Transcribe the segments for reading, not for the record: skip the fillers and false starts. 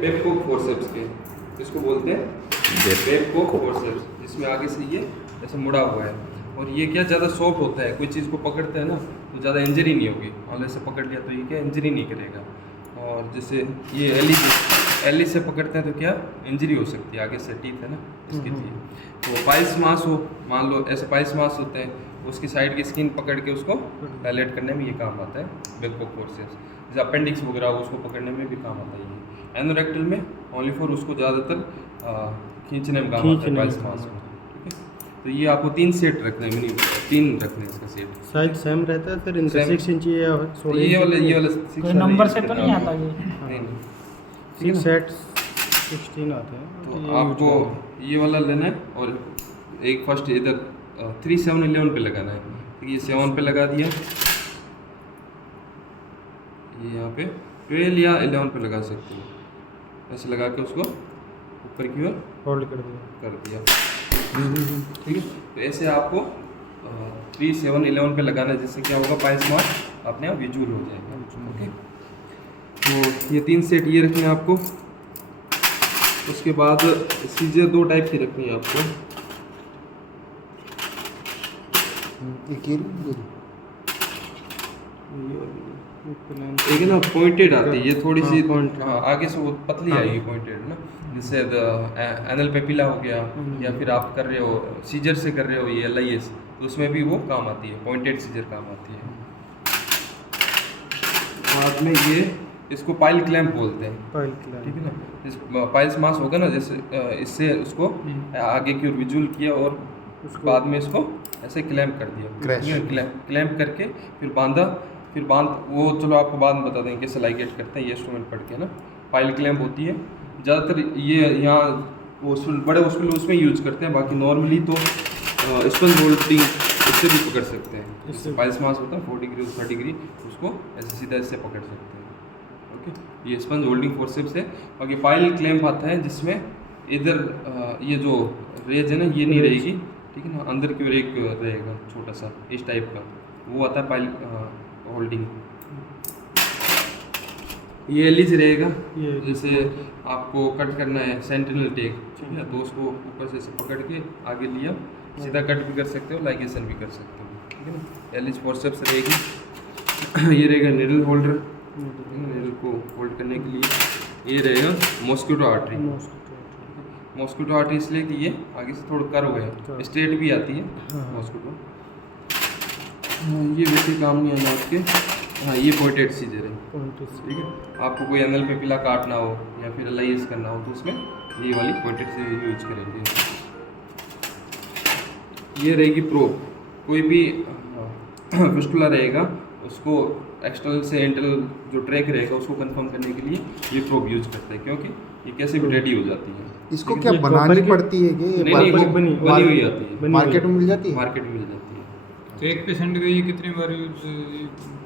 Babcock forceps के, इसको बोलते हैं बेबकॉक फोर्सेप्स, जिसमें आगे से ये ऐसे मुड़ा हुआ है। और ये क्या ज़्यादा सॉफ्ट होता है, कोई चीज़ को पकड़ता है ना तो ज़्यादा इंजरी नहीं होगी। और ऐसे पकड़ लिया तो ये क्या इंजरी नहीं करेगा। और जैसे ये एली से पकड़ते हैं तो क्या इंजरी हो सकती है, आगे से टीथ है ना इसके लिए। तो पाइल्स मास हो, मान लो ऐसे पाइल्स मास होते हैं, उसकी साइड की स्किन पकड़ के उसको डायलेट करने में ये काम आता है बेबकॉक फोर्सेप्स। जैसे अपेंडिक्स वगैरह हो उसको पकड़ने में भी काम आता है ये। एनोरेक्टल में ओनली फॉर उसको ज़्यादातर खींचने में काम आता है पाइल्स मास में। ठीक है, तो ये आपको 3 सेट रखना है, मिनी 3 रखने हैं इसका सेट। साइज सेम रहता है सर, इनका 6 इंच या 16 ये वाला कोई नंबर से तो नहीं आता ये? नहीं 6 सेट 16 आते हैं। तो आपको ये वाला लेना है और एक फर्स्ट इधर 3, 7, 11 पे लगाना है। तो ये 7 पे लगा दिया, ये यहाँ पे 12 या 11 पे लगा सकते हो। ऐसे लगा के उसको ऊपर की ओर होल्ड कर दिया। ठीक है, तो ऐसे आपको 3, 7, 11 पे लगाना है, जिससे क्या होगा पाइल्स मास अपने आप विजुअल हो जाएगा। ओके, तो ये 3 सेट ये रखने हैं आपको। उसके बाद सीजर 2 टाइप की रखनी है आपको। एक ना पॉइंटेड आती है, ये थोड़ी सी आगे से वो पतली आएगी पॉइंटेड ना, जैसे एनल पेपिला हो गया, या फिर आप कर रहे हो सीजर से कर रहे हो ये LIS, तो उसमें भी वो काम आती है, पॉइंटेड सीजर काम आती है। बाद में ये इसको पाइल क्लैम्प बोलते हैं। ठीक है ना, इस पाइल्स मास होगा ना, जैसे इससे उसको आगे की ओर विजुअल किया और बाद में इसको ऐसे क्लैम्प कर दिया, क्लैम्प करके फिर बांध वो, चलो आपको बाद में बता देंगे कैसे लाइगेट करते हैं ये इंस्ट्रूमेंट पढ़ के ना। पाइल क्लैम्प होती है ज़्यादातर, ये यहाँ बड़े हॉस्पिटल उसमें यूज करते हैं, बाकी नॉर्मली तो स्पंज होल्डिंग इससे भी पकड़ सकते हैं। इससे पाइल्स मास होता है 4 डिग्री 30 डिग्री, उसको ऐसे सीधा इससे पकड़ सकते हैं। ओके, ये स्पंज होल्डिंग फोर्सेप्स है। बाकी पाइल क्लैम्प आता है जिसमें इधर ये जो रेज है ना ये नहीं रहेगी, ठीक है ना, अंदर की ओर एक रहेगा छोटा सा इस टाइप का, वो आता है पाइल होल्डिंग। ये एलिज रहेगा, जैसे आपको कट करना है सेंटिनल टेक, ठीक है, तो उसको ऊपर से पकड़ के आगे लिया, सीधा कट भी कर सकते हो, लाइगेशन भी कर सकते हो। ठीक है ना, एलिज फोर्सेप्स रहेगी। ये रहेगा निडल होल्डर, निडल को होल्ड करने के लिए। ये रहेगा मॉस्किटो आर्टरी। मॉस्किटो आर्टरी इसलिए कि ये आगे से थोड़ा कर्व है, स्ट्रेट भी आती है मॉस्किटो। ये वैसे काम नहीं आना आपके। हाँ, ये पॉइंटेड सीजर है। ठीक है, आपको कोई एनल पेपिला काटना हो या फिर LIS करना हो तो उसमें ये वाली पॉइंटेड सीजर यूज करेंगे। ये रहेगी प्रोब, कोई भी फिस्टुला रहेगा उसको एक्सटर्नल से इंटरनल जो ट्रैक रहेगा उसको कंफर्म करने के लिए ये प्रोब यूज करता है, क्योंकि ये कैसे भी रेडी हो जाती है। इसको क्या बनानी पड़ती है कि नहीं, बनी हुई आती है, मार्केट में मिल जाती है? मार्केट में मिल जाती है। तो एक पेशेंट का ये कितनी बार यूज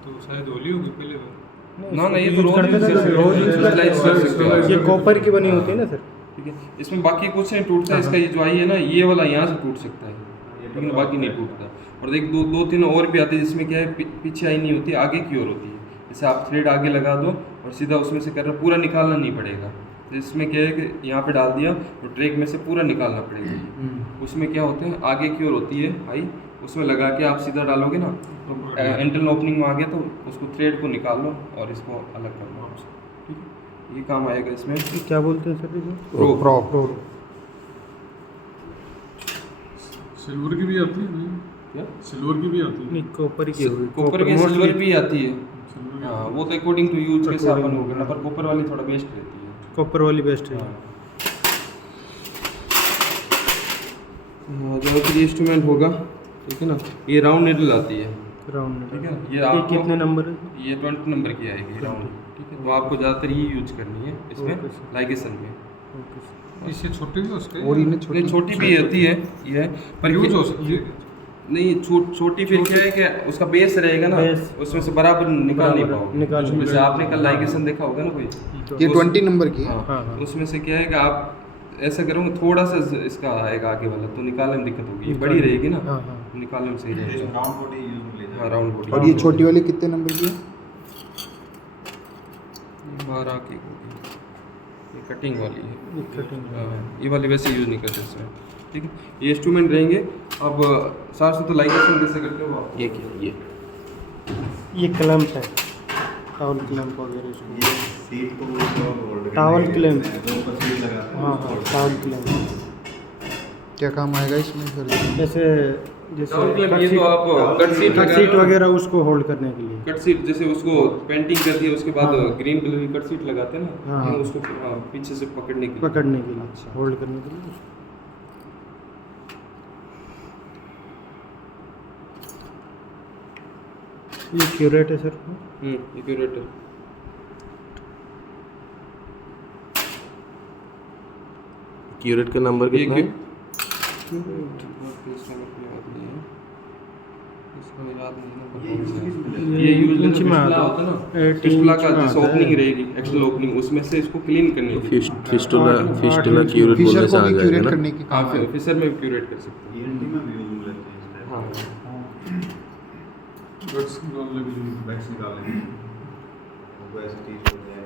तो शायद होली होगी पहले तो ना ये तो रोज यूटिलाइज कर सकते हो। ये कॉपर की बनी होती है ना सर? ठीक है, इसमें बाकी कुछ नहीं टूटता, इसका ये जो आई है ना ये वाला यहाँ से टूट सकता है, लेकिन बाकी नहीं टूटता। और एक 2-3 और भी आती है जिसमें क्या है पीछे आई नहीं होती, आगे की ओर होती है। जैसे आप थ्रेड आगे लगा दो और सीधा उसमें से कर रहे, पूरा निकालना नहीं पड़ेगा। तो इसमें क्या है कि यहाँ पे डाल दिया तो ट्रैक में से पूरा निकालना पड़ेगा। उसमें क्या होते हैं आगे की ओर होती है आई, उसमें लगा के आप सीधा डालोगे ना तो इंटरनल ओपनिंग में आ गया तो उसको थ्रेड को निकाल लो और इसको अलग कर लो। ठीक है, ये काम आएगा इसमें। क्या बोलते हैं सर? प्रो सिल्वर की भी आती है क्या? सिल्वर की भी आती है? नहीं, कॉपर की कॉपर की सिल्वर भी आती है। हाँ, वो तो अकॉर्डिंग टू यूज के हिसाब से होगा ना, पर कॉपर वाली थोड़ा बेस्ट रहती है। कॉपर वाली बेस्ट है। जो भी इंस्ट्रूमेंट होगा, ठीक है ना, ये राउंड निडल आती है। राउंड, ठीक है, ये आपको कितने नंबर है? ये 20 नंबर की आएगी राउंड। ठीक है, तो आपको ज़्यादातर ये यूज करनी है इसमें लाइगेशन में। इससे छोटी भी हो सकती है और इन्हें नहीं, छोटी भी होती है ये, पर यूज हो सकती है। नहीं, छोटी फिर क्या है कि उसका बेस रहेगा ना, उसमें से बराबर निकाल नहीं पाओगे। जैसे आपने कल लाइगेशन देखा होगा ना कोई, ये 20 नंबर की है। हाँ, उसमें से क्या है कि आप ऐसा करोगे थोड़ा सा इसका आएगा आगे वाला, तो निकालने में दिक्कत होगी। ये बड़ी रहेगी ना, निकालने में सही रहेगा। हाँ, राउंड बॉडी। और ये छोटी वाली कितने नंबर की है? 12 की होगी। ये कटिंग वाली है, ये कटिंग ये वाली वैसे यूज़ नहीं करते इसमें, ठीक है। ये इंस्ट्रूमेंट रहेंगे। अब सार से तो लाइगेशन कैसे करते हो आप? ये क्या ये क्लैंप है, टावल क्लैंप वगैरह इसको, सीट को टावल क्लैंप, लगा हाँ हाँ टावल क्लैंप। क्या काम आएगा इसमें फिर? जैसे जैसे टावल क्लैंप, कट ये सीट, तो आप कट सीट कट सीट वगैरह उसको होल्ड करने के लिए। कट सीट जैसे उसको पेंटिंग कर दिया उसके बाद हाँ। ग्रीन कलर की कट सीट लगाते हैं ना, हाँ। उसको पीछे से पकड़ने के लिए। पकड़ने के लिए, अच्छा। होल्ड करने के लिए। ये क्यूरेट है सर। ये क्यूरेटर। क्यूरेट का नंबर कितना है? ये यूज नीचे में आता होता है ना, 18 फिस्टुला का में जैसे आता है। ओपनिंग रहेगी, एक्सटर्नल ओपनिंग, उसमें से इसको क्लीन करने के लिए। फिस्टुला फिस्टुला आठ क्यूरेट फिशर बोलने से को आ भी जाएगा क्यूरेट ना? करने की हाँ, काम है। फिशर में भी क्यूरेट कर सकते हैं। ईएनटी में भी यूज लेते हैं इस टाइप हाँ बट्स निकालने के लिए बैक्स निकालने के लिए। वो ऐसे चीज हो जाए।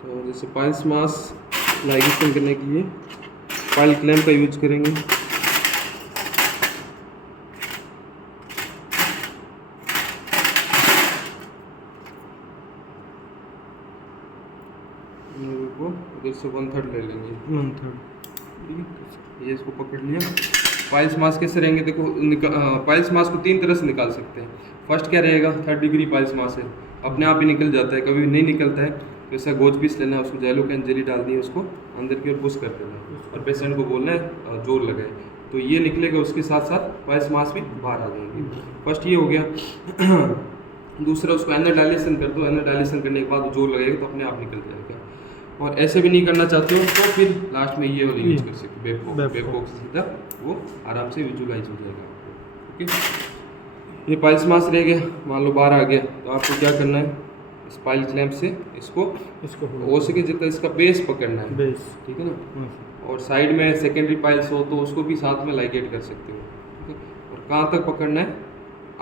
तो जैसे पाइल्स मास लाइगेशन करने के लिए पाइल क्लैंप का यूज करेंगे। को इधर से 1/3 ले लेंगे, 1/3। ठीक है। ये इसको पकड़ लिया। पाइल्स मास कैसे रहेंगे देखो, पाइल्स मास को 3 तरह से निकाल सकते हैं। फर्स्ट क्या रहेगा, 3rd डिग्री पाइल्स मास है, अपने आप ही निकल जाता है, कभी नहीं निकलता है तो ऐसा गोज पीस लेना है, उसको जैलोकैन जेली डाल दी है, उसको अंदर की ओर पुश कर देना है और पेशेंट को बोलना है जोर लगाए, तो ये निकलेगा। उसके साथ साथ पाइल्स मास भी बाहर आ जाएंगे। फर्स्ट ये हो गया। दूसरा, उसको एनर डायलेशन कर दो, एनर डायलेशन करने के बाद जोर लगेगा तो अपने आप निकल जाएगा। और ऐसे भी नहीं करना चाहते हो तो फिर लास्ट में ये वाला यूज कर सकते हो, वेबकॉक से सीधा वो आराम से विजुलाइज हो जाएगा आपको, ओके। ये पाइल्स मास रह गया, मान लो बाहर आ गया, तो आपको क्या करना है, इस पाइल क्लैंप से इसको हो सके जितना इसका बेस पकड़ना है, बेस, ठीक है ना। और साइड में सेकेंडरी पाइल्स हो तो उसको भी साथ में लाइगेट कर सकते हो, ठीक है। और कहाँ तक पकड़ना है,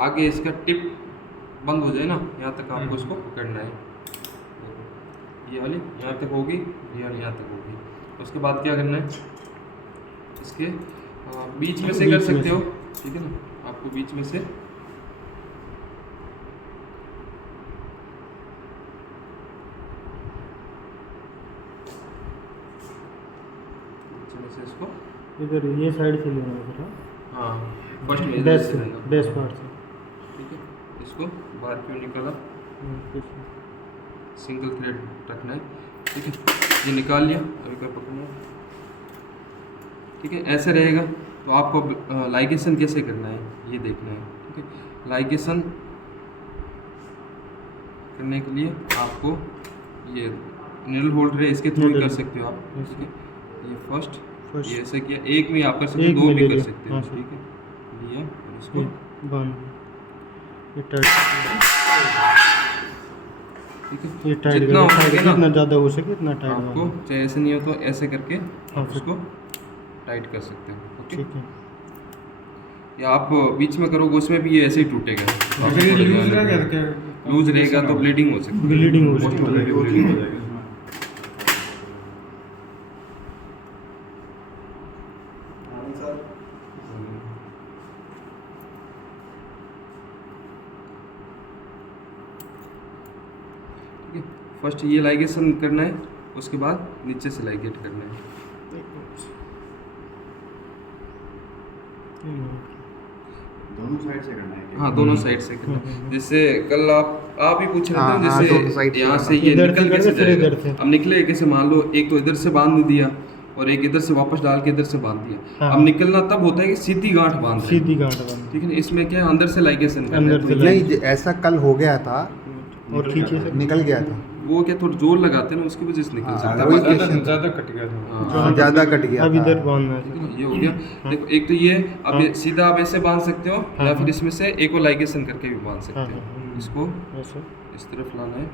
आगे इसका टिप बंद हो जाए ना, यहाँ तक आपको इसको पकड़ना है। ये वाली यहाँ तक होगी, ये वाली यहाँ तक होगी। उसके बाद क्या करना है, इसके बीच में से कर सकते हो, ठीक है ना। आपको बीच में से इसको इधर ये साइड से लेना है सर। हाँ, फर्स्ट में बेस से से, लेना, बेस पार्ट से, ठीक है। इसको बाहर क्यों निकाला, सिंगल थ्रेड रखना है, ठीक है। ये निकाल लिया, अभी क्या पकड़ना है, ठीक है। ऐसे रहेगा। तो आपको लाइगेशन कैसे करना है ये देखना है, ठीक है। लाइगेशन करने के लिए आपको ये नीडल होल्डर है, इसके थ्रू कर सकते हो आप, ठीक है। ये फर्स्ट ये ऐसे किया, एक में आप कर सकते हो, 2 भी कर सकते हो, ठीक है। लिया और इसको बंद, ये टाइट, ठीक है। ये टाइट जितना हो सके ना, जितना ज़्यादा हो सके इतना टाइट आपको बांधना। चाहे ऐसे नहीं हो तो ऐसे करके हाँ, आप उसको टाइट कर सकते हो, ओके। ठीक है। या आप बीच में करोगे उसमें भी ये ऐसे ही टूटेगा, अगर ये लूज रह गया तो क्या लूज रहेगा तो ब्लीडिंग हो सकती है, ब्लीडिंग हो बहुत सकती है। तरह की वो bleeding चीज हो हो जाएगी। जाएगी उसमें। ठीक है। फर्स्ट ये लाइगेशन करना है, उसके बाद नीचे से लाइगेट करना है। दोनों साइड से करना है क्या? हाँ, दोनों साइड से करना है। जैसे कल आप ही पूछ रहे हाँ, थे, हाँ, दोनों side जैसे से यहाँ करना। से ये इधर निकल से कैसे करके फिर इधर जाएगा, से। अब निकले कैसे, मान लो एक तो इधर से बांध दिया और एक इधर से वापस डाल के इधर से बांध दिया। हाँ। अब निकलना तब होता है कि सीधी गांठ बांध रहे हैं, सीधी गांठ बंद, ठीक है ना। इसमें क्या है, अंदर से लाइगेशन करना अंदर है, से तो ये- नहीं, ऐसा कल हो गया था, और खींचे से निकल गया था। वो क्या थोड़ा जोर लगाते हैं ना, उसकी वजह से निकल हाँ, सकता है। वही बाकी- question था। ज़्यादा कट गया था। हाँ, हाँ, ज़्यादा कट गया अब था। इधर बांधना ठीक है है। ना, ये हो गया। देखो एक तो ये अब हाँ। ये सीधा आप ऐसे बांध सकते हो, हाँ, या फिर हाँ। इसमें से एक और लाइगेशन करके भी बांध सकते हाँ, हो। हाँ, इसको ऐसे इस तरफ लाना है,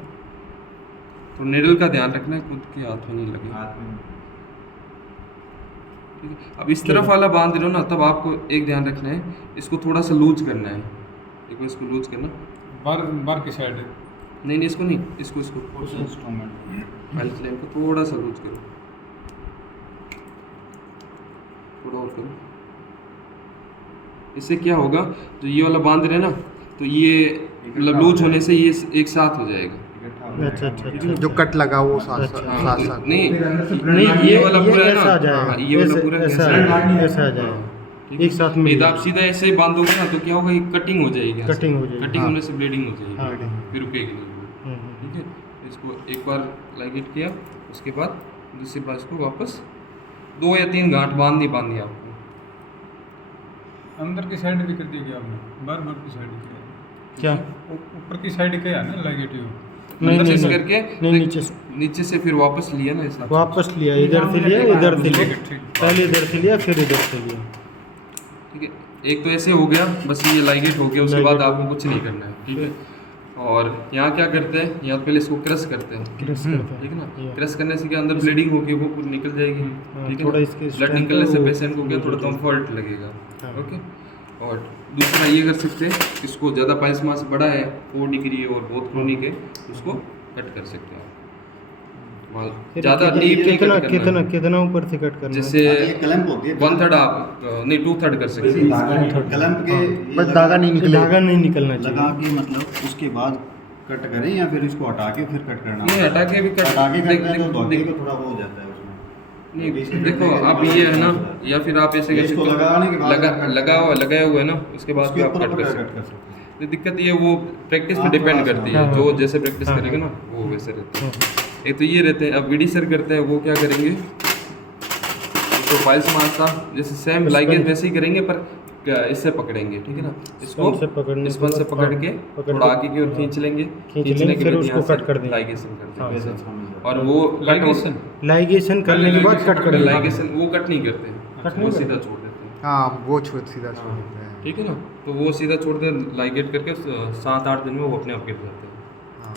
तो नेडल का ध्यान रखना है, खुद के हाथ में नहीं लगे, हाथ में ठीक है। अब इस तरफ वाला बांध रहे हो ना, तब आपको एक ध्यान रखना है, इसको थोड़ा सा लूज करना है। देखो इसको लूज करना, बाहर बाहर की साइड है। नहीं नहीं इसको नहीं, इसको इसको पाइल क्लैंप को थोड़ा सा लूज करो, थोड़ा और करो। इससे क्या होगा, जो ये वाला बांध रहे हैं ना, तो ये मतलब लूज होने से ये एक साथ हो जाएगा। अच्छा अच्छा अच्छा। जो कट लगा वो साथ अच्छा। साथ हाँ, साथ नहीं नहीं ये वाला पूरा है ऐसा आ ना, जाएगा, हाँ, ये वाला पूरा ऐसा ऐसा आ जाएगा, ठीक है? एक साथ नहीं मिल तो आप सीधा ऐसे ही बांधोगे ना, तो क्या होगा, ये कटिंग हो जाएगी यहाँ से। कटिंग हो जाएगी। कटिंग हाँ। होने से ब्लीडिंग हो हाँ, जाएगी, हाँ। फिर रुकेगी नहीं। ठीक है, इसको एक बार लाइगेट किया, उसके बाद दूसरी बार इसको वापस 2 या 3 गांठ बांधनी आपको। अंदर की साइड भी कर दी क्या आपने, बार की साइड किया है? क्या? ऊपर की साइड क्या है ना नेगेटिव, नहीं अंदर नहीं से नहीं, करके नहीं नीचे से नीचे से फिर वापस लिया ना ऐसा। वापस लिया, इधर से लिया इधर से लिया, ठीक। पहले इधर से लिया फिर इधर से लिया। ठीक है, एक तो ऐसे हो गया, बस ये लाइगेट हो गया, उसके बाद लाइगेट आपको कुछ नहीं करना है। ठीक है, और यहाँ क्या करते हैं, यहाँ पहले इसको क्रश करते हैं। क्रश करते हैं। ठीक है ना, Yeah. क्रश करने से क्या अंदर ब्लीडिंग होगी, वो पूरी निकल जाएगी। ठीक है थोड़ा ना, इसके ब्लड strength निकलने से वो- पेशेंट को क्या थोड़ा वो- कंफर्ट लगेगा। हाँ। ओके, और दूसरा ये कर सकते हैं, इसको ज़्यादा पाइल्स मास बड़ा है, 4 डिग्री और बहुत क्रोनिक है, उसको कट कर सकते हैं। फिर ज़्यादा कितना डीप नहीं कितना कट करना कितना है। कितना ऊपर से कट करना है? जैसे ये क्लैंप होती है 1/3 आप नहीं 2/3 कर सकते हैं। क्लैंप के हाँ, ये बस धागा नहीं निकले। धागा नहीं निकलना लगा चाहिए। के मतलब उसके बाद कट करें या फिर इसको हटा के फिर कट करना नहीं हटा के भी कट हटा के करते हैं तो देख- धोखे देख- को थोड़ा वो हो जाता है उसमें। नहीं देखो आप ये है ना, या फिर आप ऐसे कर इसको सकते हो, लगाने के बाद लगाया हुआ है ना, उसके बाद उसके भी आप ऊपर कट कर कट सकते कर सकते हैं। हो। तो दिक्कत ये वो प्रैक्टिस पे हाँ, डिपेंड थोड़ा सा, करती है, हाँ, जो हाँ। जैसे प्रैक्टिस हाँ, करेगा ना वो वैसे रहता है। हाँ। एक तो ये रहते हैं, अब वीडी सर करते हैं, वो क्या करेंगे, तो फाइल्स मारता जैसे सेम लाइगेज वैसे ही करेंगे, पर इससे पकड़ेंगे। ठीक है ना, इसको स्पंज से पकड़ने के स्पंज से बाद, पकड़ हाँ, के पकड़ थोड़ा के, आगे की ओर हाँ, खींच लेंगे, खींच खींचने लेंगे, के फिर बाद उसको यहाँ से कट कर देंगे। लाइगेशन कर हाँ, देंगे। ऐसा समझ जाओ। और वो लाइगेशन लाइगेशन करने के बाद कट कर देंगे। लाइगेशन वो कट नहीं करते, कट वो नहीं सीधा छोड़ देते हैं। हाँ वो सीधा छोड़ देते हैं। ठीक है ना, तो वो सीधा छोड़ दे, लाइगेट करके 7-8 दिन में वो अपने आप गिर जाते हैं। हाँ।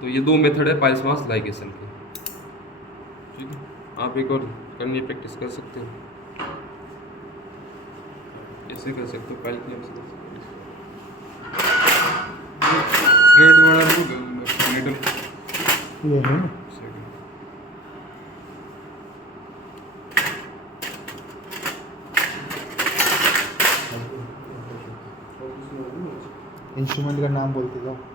तो ये 2 मेथड है पाइल्स मास लाइगेशन के। ठीक है, आप एक और करनी प्रैक्टिस कर सकते हो, ऐसे कर सकते हो, पाइल क्लैंप से कर सकते थ्रेड वाला नीडल ये है इंस्ट्रूमेंट का नाम बोलते जाओ।